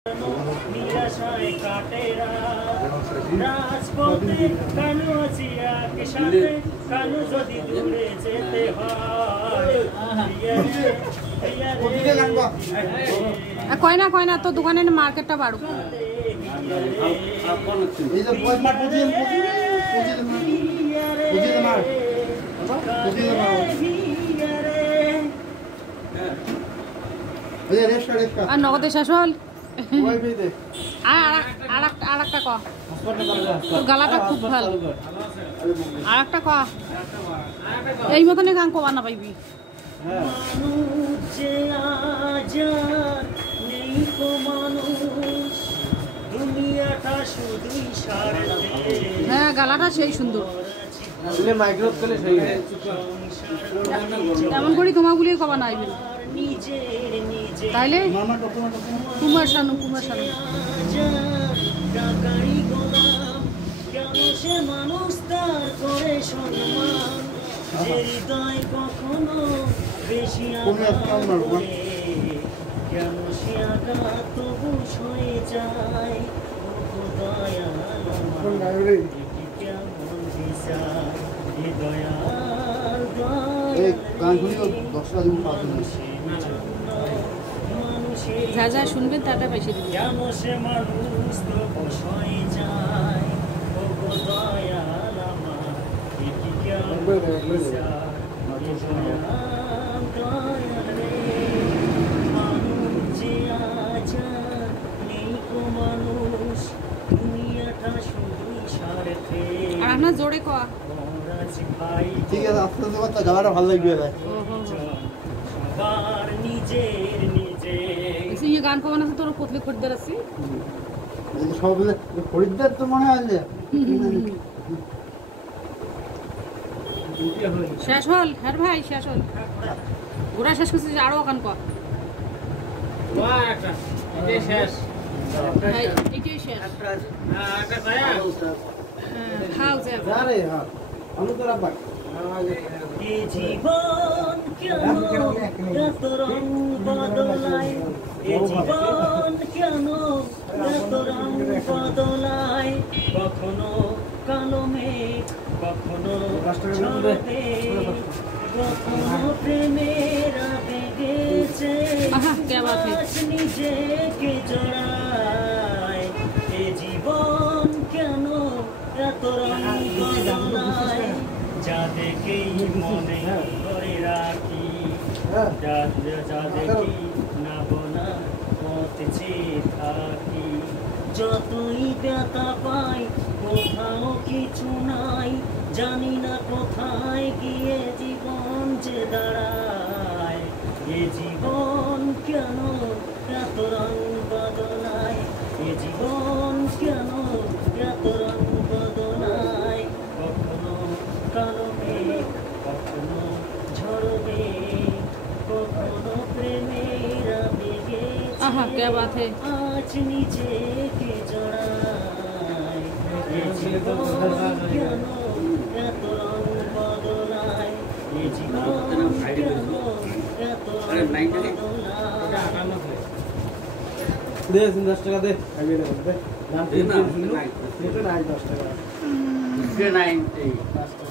निराशाएं काटे राजपথে কানু আসিয়া কে সাথে কানু যদি দূরে যেতে হয় কয় না তো দোকানে মার্কেটটা বাড়ু এই যে মার বুঝিয়ে মার আর নগদে শেষ হল আর একটা ক তোর গালাটা খুব ভালো আর একটা ক এই মতনই গান কবা না পাইবি হ্যাঁ গালাটা সেই সুন্দর এমন করি তোমাগুলি কবা না আইবি তাইলে কুমার শানু সে মানুষ তার করে সম্মান যে হৃদয় কখনো বেশি কেন সে আঘাত তবু সয়ে যায় কেমন বিচার দয়াল যা যা শুনবেন তাটা বেশি দিন কেন সে মানুষ তো বসে যায় ও দয়াল আমার মানুষ যে আজ নেই কো মানুষ দুনিয়াটা শুধুই স্বার্থে আর আপনার জোরে কোয়া ঠিক আছে আস্তে আস্তে কথা গালাটা ভালো লাগবে সবার নিজের ये गान को बना तो कोतले खरीदार আছে এই সব খরিদ্দার তো মনে হয় যে শেষ হল হ্যাঁ ভাই শেষ হল গোড়া শেষ করছিস আরো গান কর ওয়া একটা এই শেষ এইটাই শেষ একটা ছায়া হাউ যা আরে হ্যাঁ আমি তো রাখবা এই জীবন কেন এত রং বদলায় এই জীবন কেন এত রং বদলায় কখনো কালো মেঘ কখনো ঝড়ে কখনো প্রেমের আবেগেছে নিজেকে জড়ায় এই জীবন কেন এত রং বদলায় যাদেরকেই মনে করে রাখি যাদেরকেই না পথে চেয়ে থাকি যতই ব্যথা পাই কোথাও কিছু নাই জানি না কোথায় গিয়ে জীবন যে দাঁড়ায় এ জীবন কেন এত রং বদলায় এ জীবন কেন এত রং বদলায় কখনো কালো মেঘ কখনো ঝরবে কখনো প্রেমের আবেগে আহা কি বাত है আজ নিজেকে জড়ায় এ জীবন কেন এত রং বদলায় এ জীবন কেন এত রং বদলায় দে 10 টাকা দে আমি দে দাম 3 10 টাকা 90